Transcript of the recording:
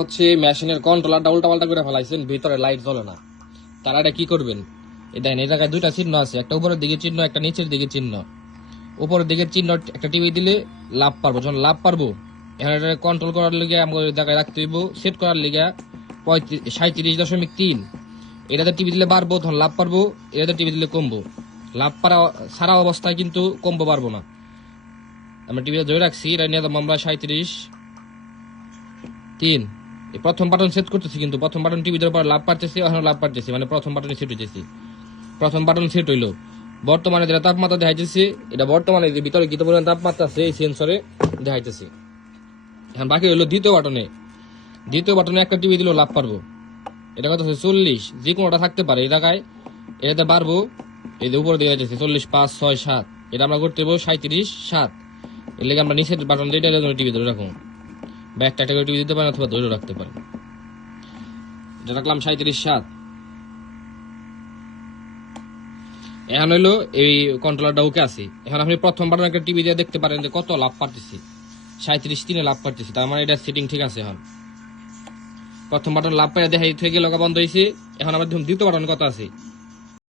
হচ্ছে মেশিনের কন্ট্রোলারটা উল্টাপাল্টা করে ফেলাইছেন, ভিতরে লাইট জ্বলে না। তারা এটা কি করবেন? এই দেখেন, এই জায়গায় দুইটা চিহ্ন আছে, একটা উপরের দিকে চিহ্ন, একটা নিচের দিকে চিহ্ন। উপরের দিকে চিহ্ন একটা টিভি দিলে লাভ পারবো, যখন লাভ পারবো এখন এটা কন্ট্রোল করার লিগে আমাকে ওই জায়গায় রাখতে হইব, সেট করার লিগে 37.3। এটাতে টিভি দিলে বাড়বো, তখন লাভ পারবো। এটাতে টিভি দিলে কমবো। লাভ পারা সারা অবস্থায় কিন্তু কমবো পারবো না। আমরা টিভিটা ধরে রাখছি, এটা নিয়ে আমরা 37.3 এই প্রথম বাটন সেট করতেছি, কিন্তু প্রথম বাটন টিভি দেওয়ার পর লাভ পারতেছি, এখন লাভ পারতেছি, মানে প্রথম বাটনে সেট হইতেছি। প্রথম বাটন সেট হইলো। বর্তমানে যেটা তাপমাত্রা দেখাইতেছি, এটা বর্তমানে যে ভিতরে কত পরিমাণ তাপমাত্রা আছে এই সেন্সরে দেখাইতেছি। এখন বাকি হইলো দ্বিতীয় বাটনে। দ্বিতীয় বাটনে একটা টিভি দিলেও লাভ পারবো। এটা কত আছে? 40। যে কোনোটা থাকতে পারে এই জায়গায়। এটাতে বাড়বো, এই যে উপরে দিয়ে যাচ্ছে 40, 5, 6, 7। এটা আমরা করতে পারবো 37.7। এর লেগে আমরা নিচের বাটন দিয়ে টিভি ধরে রাখবো, বা একটা করে টিভি দিতে পারেন অথবা ধরে রাখতে পারেন। এটা রাখলাম 37.7। এখন হইলো এই কন্ট্রোলারটা ওকে আছে। এখন আপনি প্রথম বাটন একটা টিভি দিয়ে দেখতে পারেন যে কত লাভ পারতেছি। 37.3 লাভ পারতেছি, তার মানে এটা সেটিং ঠিক আছে। এখন প্রথম বাটন লাভ পাইয়া দেখাই থেকে লগা বন্ধ হয়েছে। এখন আবার দেখুন দ্বিতীয় বাটন কত আছে।